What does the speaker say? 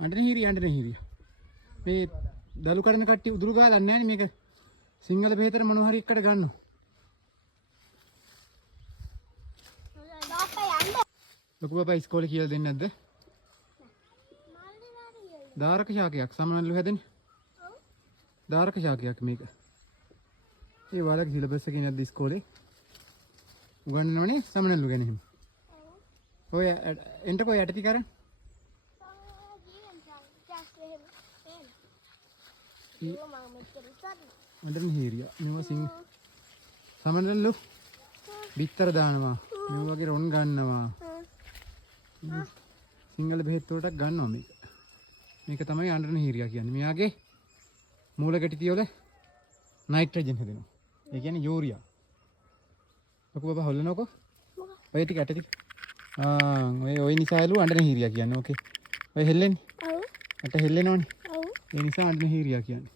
අඬන හීරිය. මේ දලු කඩන කට්ටිය උදුරු ගාලා නැහැ නේ මේක. සිංහල බෙහෙතර මොනවා හරි එකට ගන්නවා. ලොකු බබා ඉස්කෝලේ කියලා දෙන්නේ නැද්ද? දාරක ශාකයක් සමනල්ලු හැදෙන්නේ. දාරක ශාකයක් මේක. ඒ වලක සිලබස් එකේ නැද්ද ඉස්කෝලේ? උගන්වන්නේ සමනල්ලු ගැන එහෙම. ඔය එන්ටකෝ යටටි කරන්. අඬන හීරිය. මේවා සමනල්ලු බිත්තර දානවා. මේ වගේ රොන් ගන්නවා. සිංහල බෙහෙත් වලට ගන්නවා මේක. මේක තමයි අඬන හීරියා කියන්නේ. මෙයාගේ මූල ගැටි වල නයිට්‍රජන් හැදෙනවා. ඒ කියන්නේ යූරියා. ලොකු බබා හොල්ලනකො. ඔය ටික ඇට ටික. ඔය නිසාලු අඬන හීරියා කියන්නේ. ඕකේ. ඔය හෙල්ලෙන්නේ. ඔව්. ඇට හෙල්ලෙනවනේ. ඔව්. ඒ නිසා අඬන හීරියා කියන්නේ.